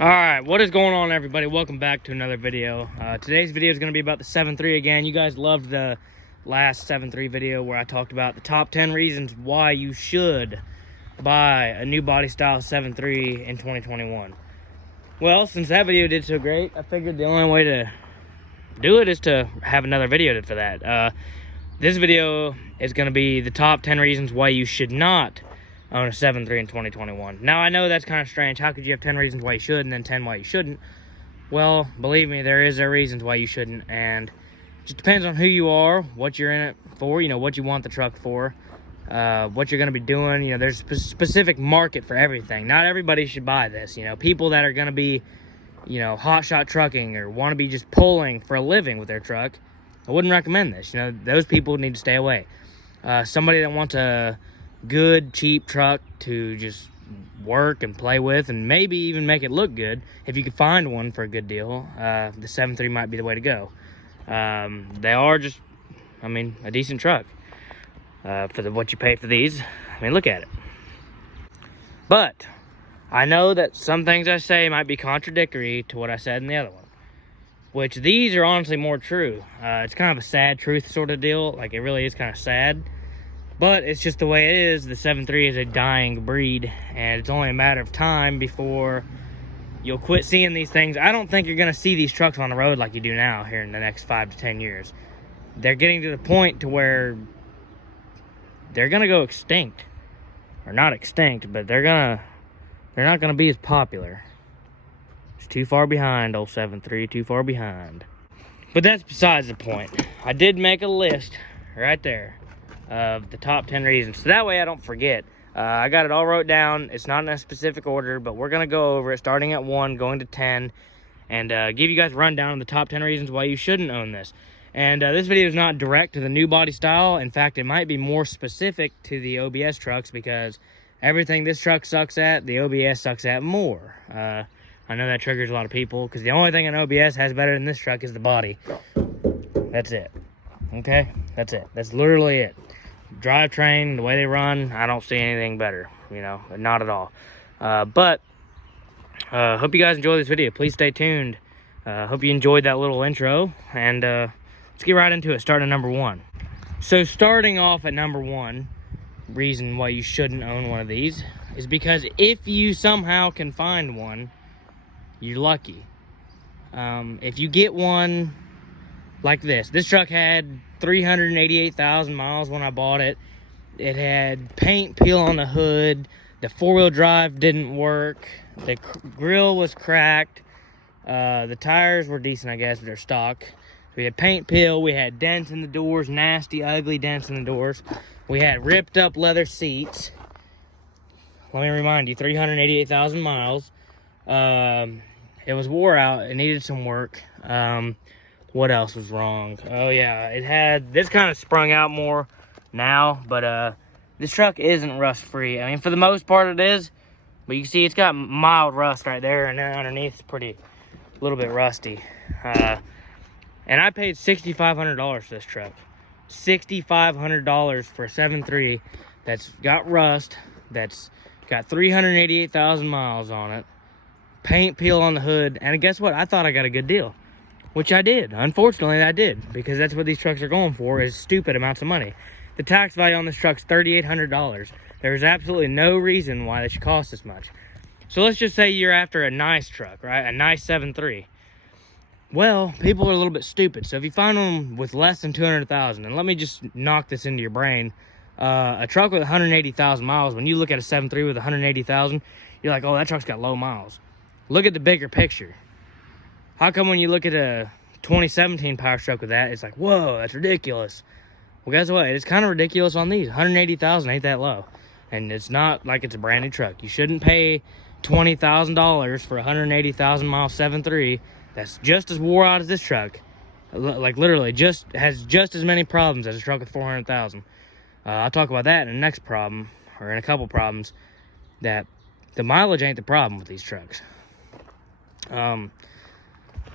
All right, what is going on, everybody? Welcome back to another video. Today's video is going to be about the 7.3 again. You guys loved the last 7.3 video where I talked about the top 10 reasons why you should buy a new body style 7.3 in 2021. Well, since that video did so great, I figured the only way to do it is to have another video for that. This video is going to be the top 10 reasons why you should not own a 7.3 in 2021. Now, I know that's kind of strange. How could you have 10 reasons why you should and then 10 why you shouldn't? Well, believe me, there is a reasons why you shouldn't, and it just depends on who you are, what you're in it for, what you want the truck for, what you're going to be doing. There's a specific market for everything. Not everybody should buy this. People that are going to be, hot shot trucking or want to be just pulling for a living with their truck, I wouldn't recommend this. Those people need to stay away. Somebody that wants a good, cheap truck to just work and play with and maybe even make it look good, if you could find one for a good deal, the 7.3 might be the way to go. They are just, a decent truck for what you pay for these. Look at it. But I know that some things I say might be contradictory to what I said in the other one, which these are honestly more true. It's kind of a sad truth sort of deal. Like, it really is kind of sad. But it's just the way it is. The 7.3 is a dying breed, and it's only a matter of time before you'll quit seeing these things. I don't think you're going to see these trucks on the road like you do now here in the next 5 to 10 years. They're getting to the point to where they're going to go extinct. Or not extinct, but they're not going to be as popular. It's too far behind, old 7.3, too far behind. But that's besides the point. I did make a list right there of the top 10 reasons, so that way I don't forget. I got it all wrote down. It's not in a specific order, but we're gonna go over it starting at 1 going to 10 and give you guys a rundown of the top 10 reasons why you shouldn't own this. And this video is not direct to the new body style. In fact, it might be more specific to the OBS trucks, because everything this truck sucks at, the OBS sucks at more. I know that triggers a lot of people, because the only thing an OBS has better than this truck is the body. That's it. Okay, that's it. That's literally it. Drivetrain, the way they run, I don't see anything better, not at all. But hope you guys enjoy this video. Please stay tuned. Hope you enjoyed that little intro, and let's get right into it, starting at number 1. So starting off at number 1, reason why you shouldn't own one of these is because if you somehow can find one, you're lucky. If you get one like this truck had 388,000 miles when I bought it. It had paint peel on the hood. The four-wheel drive didn't work. The grill was cracked. The tires were decent, I guess, but they're stock. We had paint peel. We had dents in the doors, nasty, ugly dents in the doors. We had ripped up leather seats. Let me remind you, 388,000 miles. It was wore out. It needed some work. What else was wrong? Oh yeah, it had, this kind of sprung out more now, but this truck isn't rust free. For the most part it is, but you can see it's got mild rust right there, and then underneath it's a little bit rusty. And I paid $6,500 for this truck. $6,500 for a 7.3 that's got rust, that's got 388,000 miles on it, paint peel on the hood, and guess what? I thought I got a good deal. Which I did. Unfortunately, I did, because that's what these trucks are going for, is stupid amounts of money. The tax value on this truck's $3,800. There's absolutely no reason why they should cost this much. So let's just say you're after a nice truck, right? A nice 7.3. Well, people are a little bit stupid. So if you find one with less than 200,000, and let me just knock this into your brain. A truck with 180,000 miles, when you look at a 7.3 with 180,000, you're like, oh, that truck's got low miles. Look at the bigger picture. How come when you look at a 2017 Powerstroke with that, it's like, whoa, that's ridiculous? Well, guess what? It's kind of ridiculous on these. 180,000 ain't that low. And it's not like it's a brand new truck. You shouldn't pay $20,000 for a 180,000 mile 7.3 that's just as wore out as this truck. Like, literally, has just as many problems as a truck with 400,000. I'll talk about that in the next problem, or in a couple problems, that the mileage ain't the problem with these trucks.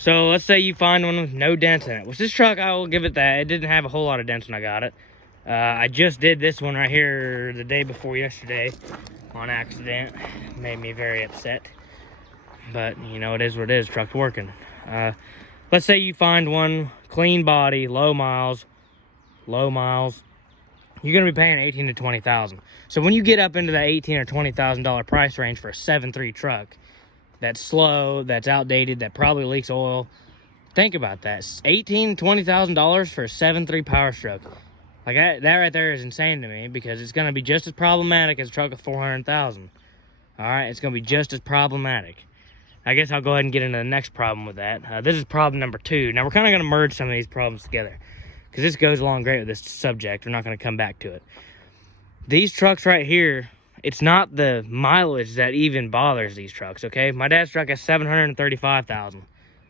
So let's say you find one with no dents in it. Which this truck, I will give it that. It didn't have a whole lot of dents when I got it. I just did this one right here the day before yesterday on accident. Made me very upset. But, you know, it is what it is. Truck's working. Let's say you find one, clean body, low miles. You're going to be paying $18,000 to $20,000. So when you get up into that $18,000 or $20,000 price range for a 7.3 truck, that's slow, that's outdated, that probably leaks oil, think about that. $18,000 to $20,000 for a 7.3 Powerstroke. Like that right there is insane to me, because it's going to be just as problematic as a truck with 400,000. All right, it's going to be just as problematic. I guess I'll go ahead and get into the next problem with that. This is problem number 2. Now we're kind of going to merge some of these problems together, because this goes along great with this subject. We're not going to come back to it. These trucks right here, it's not the mileage that even bothers these trucks, okay? My dad's truck has 735,000.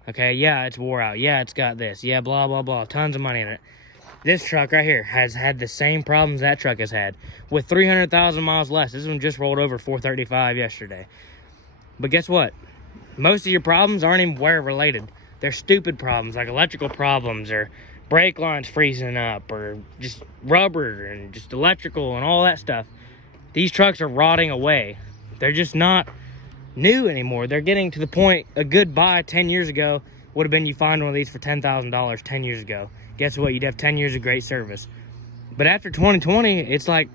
Okay, yeah, it's wore out. Yeah, it's got this. Yeah, blah, blah, blah. Tons of money in it. This truck right here has had the same problems that truck has had with 300,000 miles less. This one just rolled over 435 yesterday. But guess what? Most of your problems aren't even wear related. They're stupid problems, like electrical problems, or brake lines freezing up, or just rubber and just electrical and all that stuff. These trucks are rotting away. They're just not new anymore. They're getting to the point, a good buy 10 years ago would have been you find one of these for $10,000 10 years ago. Guess what? You'd have 10 years of great service. But after 2020, it's like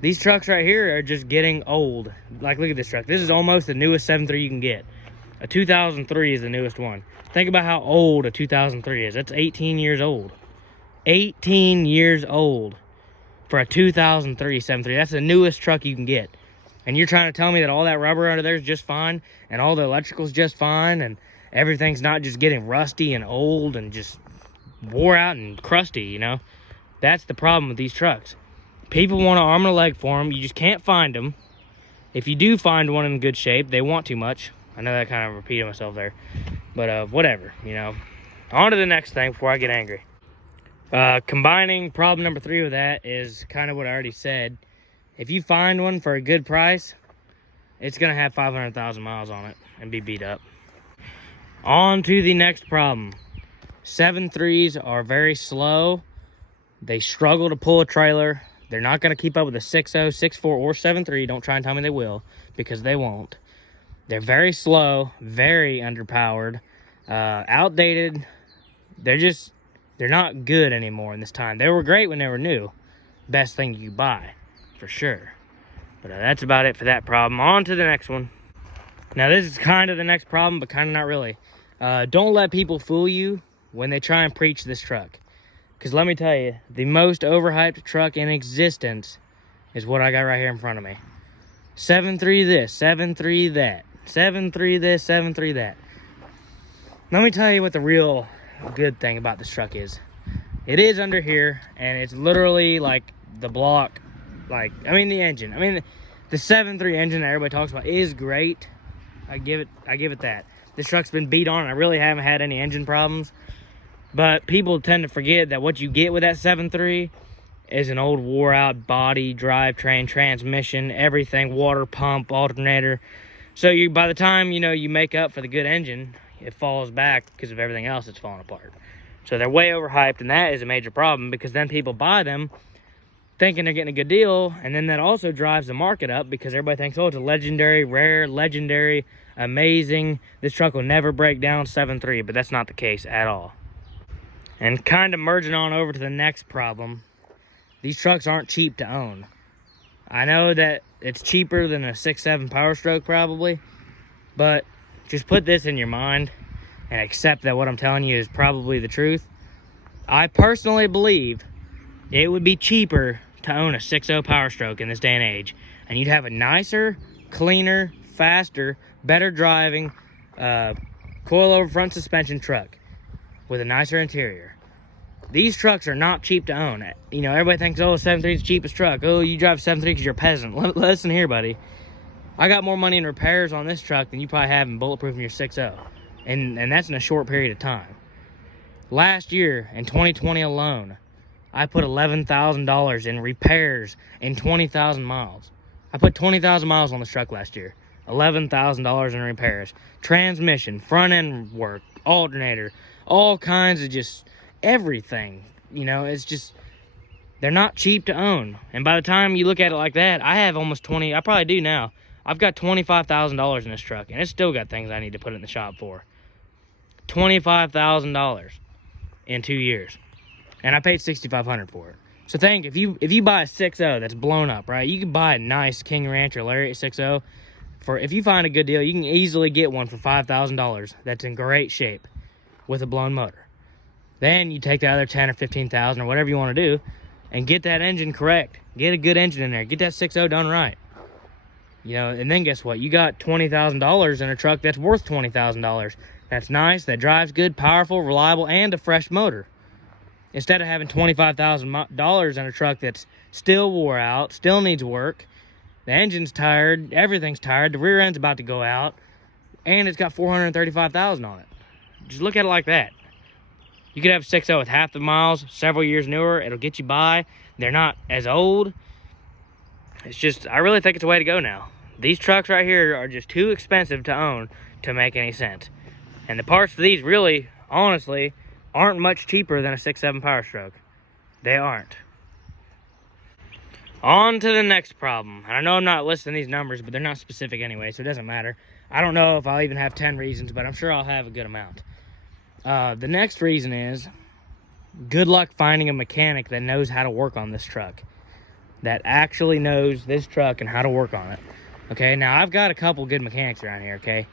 these trucks right here are just getting old. Like, look at this truck. This is almost the newest 7.3 you can get. A 2003 is the newest one. Think about how old a 2003 is. That's 18 years old. 18 years old for a 2003 7.3. That's the newest truck you can get. And you're trying to tell me that all that rubber under there is just fine, and all the electrical's just fine, and everything's not just getting rusty and old and just wore out and crusty, you know? That's the problem with these trucks. People want an arm and a leg for them. You just can't find them. If you do find one in good shape, they want too much. I know that kind of repeated myself there. But whatever, you know. On to the next thing before I get angry. Combining problem number 3 with that is kind of what I already said. If you find one for a good price, it's going to have 500,000 miles on it and be beat up. On to the next problem. 7.3s are very slow. They struggle to pull a trailer. They're not going to keep up with a 6.0, 6.4, or 7.3. Don't try and tell me they will, because they won't. They're very slow, very underpowered, outdated. They're not good anymore in this time. They were great when they were new. Best thing you could buy, for sure. But that's about it for that problem. On to the next one. Now, this is kind of the next problem, but kind of not really. Don't let people fool you when they try and preach this truck. Because let me tell you, the most overhyped truck in existence is what I got right here in front of me. 7.3 this, 7.3 that, 7.3 this, 7.3 that. Let me tell you what the real good thing about this truck is. It is under here, and it's literally like the block, the engine. The 7.3 engine that everybody talks about is great. I give it that. This truck's been beat on, and I really haven't had any engine problems. But people tend to forget that what you get with that 7.3 is an old wore out body, drivetrain, transmission, everything, water pump, alternator. So by the time, you make up for the good engine, it falls back because of everything else that's falling apart. So they're way overhyped, and that is a major problem, because then people buy them thinking they're getting a good deal, and then that also drives the market up, because everybody thinks, oh, it's a legendary, rare, legendary, amazing, this truck will never break down 7.3, but that's not the case at all. And kind of merging on over to the next problem, these trucks aren't cheap to own. I know that it's cheaper than a 6.7 Powerstroke probably, but just put this in your mind and accept that what I'm telling you is probably the truth. I personally believe it would be cheaper to own a 6.0 Powerstroke in this day and age, and you'd have a nicer, cleaner, faster, better driving, coil-over front suspension truck with a nicer interior. These trucks are not cheap to own. Everybody thinks, oh, 7.3 is the cheapest truck. Oh, you drive 7.3 because you're a peasant. Listen here, buddy. I got more money in repairs on this truck than you probably have in bulletproof in your 6.0. And that's in a short period of time. Last year, in 2020 alone, I put $11,000 in repairs in 20,000 miles. I put 20,000 miles on this truck last year. $11,000 in repairs. Transmission, front end work, alternator, all kinds of just everything. It's just, they're not cheap to own. And by the time you look at it like that, I have almost 20, I probably do now. I've got $25,000 in this truck, and it's still got things I need to put it in the shop for. $25,000 in 2 years, and I paid $6,500 for it. So think, if you buy a 6.0 that's blown up, right? You can buy a nice King Ranch or Lariat 6.0 for, if you find a good deal, you can easily get one for $5,000 that's in great shape with a blown motor. Then you take the other 10 or 15,000 or whatever you want to do and get that engine correct. Get a good engine in there. Get that 6.0 done right. You know, and then guess what? You got $20,000 in a truck that's worth $20,000. That's nice, that drives good, powerful, reliable, and a fresh motor. Instead of having $25,000 in a truck that's still wore out, still needs work, the engine's tired, everything's tired, the rear end's about to go out, and it's got $435,000 on it. Just look at it like that. You could have a 6.0 with half the miles, several years newer. It'll get you by. They're not as old. It's just, I really think it's a way to go now. These trucks right here are just too expensive to own to make any sense. And the parts for these really, honestly, aren't much cheaper than a 6.7 Powerstroke. They aren't. On to the next problem. And I know I'm not listing these numbers, but they're not specific anyway, so it doesn't matter. I don't know if I'll even have 10 reasons, but I'm sure I'll have a good amount. The next reason is, good luck finding a mechanic that knows how to work on this truck. That actually knows this truck and how to work on it. Okay, now I've got a couple good mechanics around here, okay?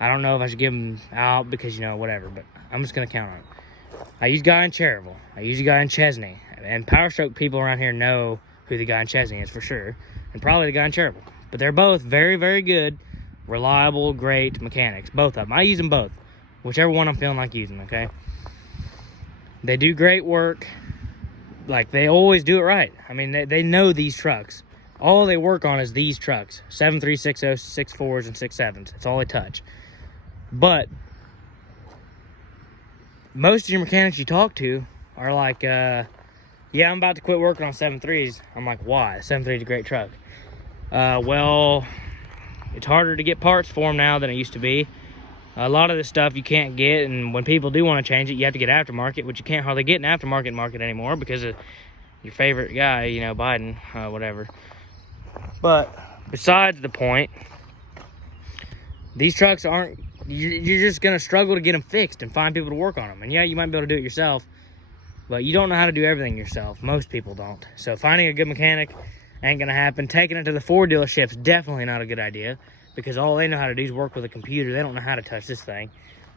I don't know if I should give them out because, you know, whatever, but I'm just going to count on it. I use a guy in Cherryville. I use a guy in Chesney. And Powerstroke people around here know who the guy in Chesney is for sure. And probably the guy in Cherryville. But they're both very, very good, reliable, great mechanics. Both of them. I use them both. Whichever one I'm feeling like using, okay? They do great work. Like, they always do it right. I mean, they know these trucks. All they work on is these trucks. 7.3, 6.0, 6.4s, and 6.7s. That's all they touch. But most of your mechanics you talk to are like, yeah, I'm about to quit working on 7.3s. I'm like, why? 7.3 is a great truck. Well, it's harder to get parts for them now than it used to be. A lot of this stuff you can't get, and when people do want to change it, you have to get aftermarket, which you can't hardly get an aftermarket market anymore because of your favorite guy, you know, Biden, whatever. But besides the point, these trucks aren't, you're just going to struggle to get them fixed and find people to work on them. And yeah, you might be able to do it yourself, but you don't know how to do everything yourself. Most people don't. So finding a good mechanic ain't going to happen. Taking it to the Ford dealership's definitely not a good idea, because all they know how to do is work with a computer. They don't know how to touch this thing.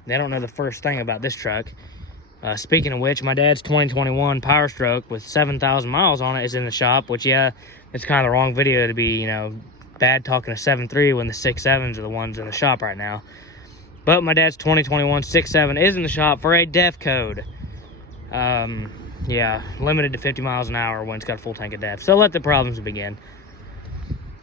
They don't know the first thing about this truck. Speaking of which, my dad's 2021 Powerstroke with 7,000 miles on it is in the shop, which, yeah, it's kind of the wrong video to be, you know, bad talking a 7.3 when the 6.7s are the ones in the shop right now. But my dad's 2021 6.7 is in the shop for a DEF code. Yeah, limited to 50 miles an hour when it's got a full tank of DEF. So let the problems begin.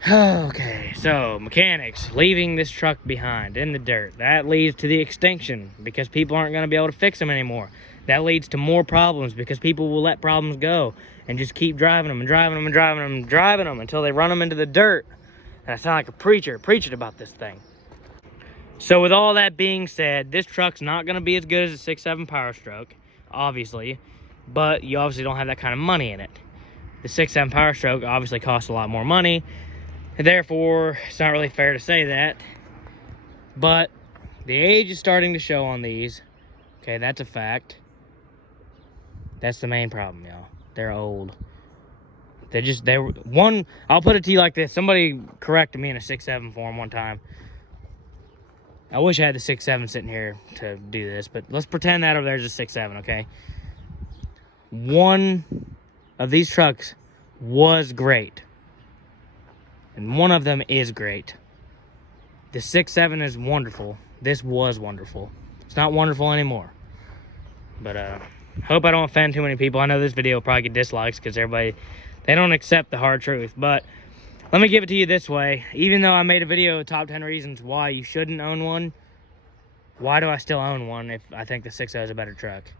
Okay, so mechanics leaving this truck behind in the dirt. That leads to the extinction because people aren't going to be able to fix them anymore. That leads to more problems because people will let problems go and just keep driving them and driving them and driving them and driving them until they run them into the dirt. And I sound like a preacher preaching about this thing. So with all that being said, this truck's not going to be as good as a 6.7 Powerstroke, obviously, but you obviously don't have that kind of money in it. The 6.7 Powerstroke obviously costs a lot more money, and therefore it's not really fair to say that. But the age is starting to show on these. Okay, that's a fact. That's the main problem, y'all. They're old. I'll put it to you like this. Somebody corrected me in a 6.7 form one time. I wish I had the 6.7 sitting here to do this, but let's pretend that over there is a 6.7, okay? One of these trucks was great, and one of them is great. The 6.7 is wonderful. This was wonderful. It's not wonderful anymore. But hope I don't offend too many people. I know this video will probably get dislikes because everybody, they don't accept the hard truth. But let me give it to you this way. Even though I made a video of top 10 reasons why you shouldn't own one, why do I still own one if I think the 6.0 is a better truck?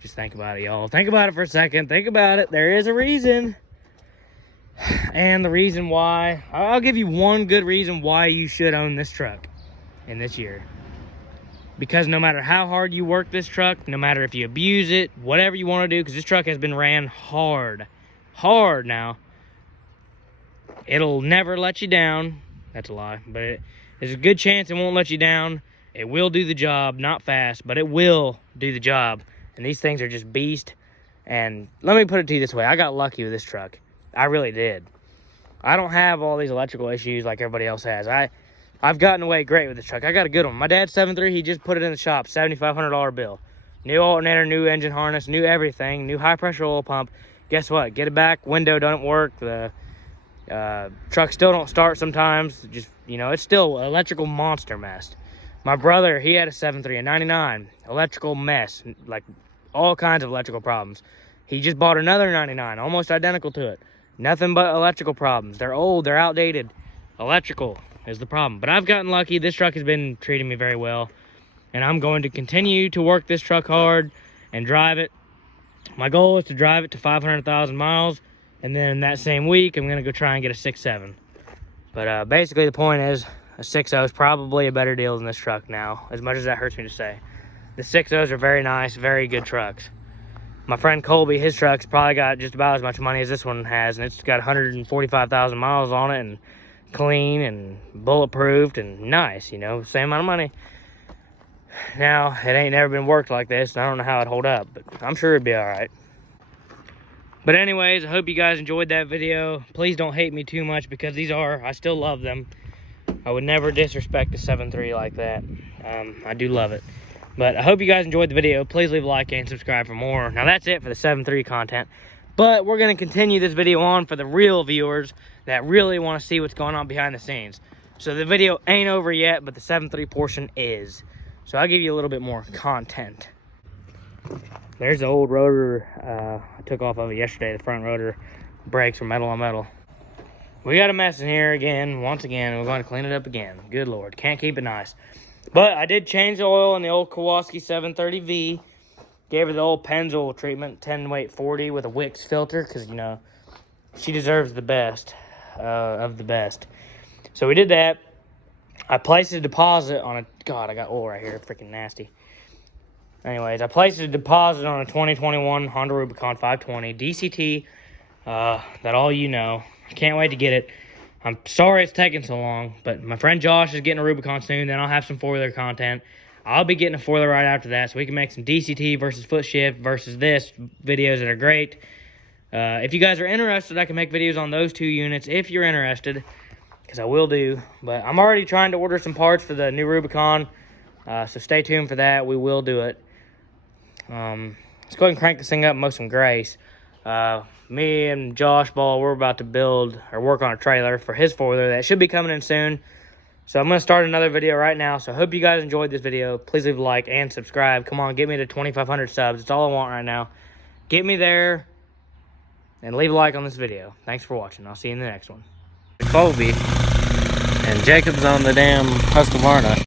Just think about it, y'all. Think about it for a second. Think about it. There is a reason. And the reason why, I'll give you one good reason why you should own this truck in this year. Because no matter how hard you work this truck, no matter if you abuse it, whatever you want to do, because this truck has been ran hard now, it'll never let you down. That's a lie. But there's a good chance it won't let you down. It will do the job, not fast, but it will do the job. And these things are just beast. And let me put it to you this way. I got lucky with this truck. I really did. I don't have all these electrical issues like everybody else has. I've gotten away great with this truck. I got a good one. My dad's 7.3, he just put it in the shop, $7,500 bill. New alternator, new engine harness, new everything, new high pressure oil pump. Guess what? Get it back, window doesn't work, the truck still don't start sometimes. Just, you know, it's still an electrical monster mess. My brother, he had a 7.3, a 99, electrical mess, like all kinds of electrical problems. He just bought another 99, almost identical to it. Nothing but electrical problems. They're old, they're outdated. Electrical is the problem. But I've gotten lucky. This truck has been treating me very well. And I'm going to continue to work this truck hard and drive it. My goal is to drive it to 500,000 miles. And then that same week, I'm going to go try and get a 6.7. But basically the point is, a 6.0 is probably a better deal than this truck now, as much as that hurts me to say. The 6.0s are very nice, very good trucks. My friend Colby, his truck's probably got just about as much money as this one has, and it's got 145,000 miles on it, and clean and bulletproofed and nice, you know, same amount of money. Now, it ain't never been worked like this, and I don't know how it'd hold up, but I'm sure it'd be all right. But anyways, I hope you guys enjoyed that video. Please don't hate me too much, because I still love them. I would never disrespect a 7.3 like that. I do love it. But I hope you guys enjoyed the video. Please leave a like and subscribe for more. Now that's it for the 7.3 content. But we're going to continue this video on for the real viewers that really want to see what's going on behind the scenes. So the video ain't over yet, but the 7.3 portion is. So I'll give you a little bit more content. There's the old rotor I took off of it yesterday. The front rotor brakes were metal on metal. We got a mess in here again, once again. We're going to clean it up again. Good Lord, can't keep it nice. But I did change the oil in the old Kowalski 730V. Gave her the old Pennzoil treatment, 10 weight 40 with a Wix filter, because, you know, she deserves the best of the best. So we did that. I placed a deposit on a... God, I got oil right here. Freaking nasty. Anyways, I placed a deposit on a 2021 Honda Rubicon 520 DCT. That all you know. I can't wait to get it. I'm sorry it's taking so long, but my friend Josh is getting a Rubicon soon. Then I'll have some four-wheeler content. I'll be getting a four-wheeler right after that, so we can make some DCT versus foot shift versus this videos that are great. If you guys are interested, I can make videos on those two units if you're interested, because I will do. But I'm already trying to order some parts for the new Rubicon, so stay tuned for that. We will do it. Let's go ahead and crank this thing up and mow some grace. Me and Josh Ball, we're about to build or work on a trailer for his four-wheeler that should be coming in soon. So I'm going to start another video right now. So I hope you guys enjoyed this video. Please leave a like and subscribe. Come on, get me to 2,500 subs. It's all I want right now. Get me there and leave a like on this video. Thanks for watching. I'll see you in the next one. Colby and Jacob's on the damn Husqvarna.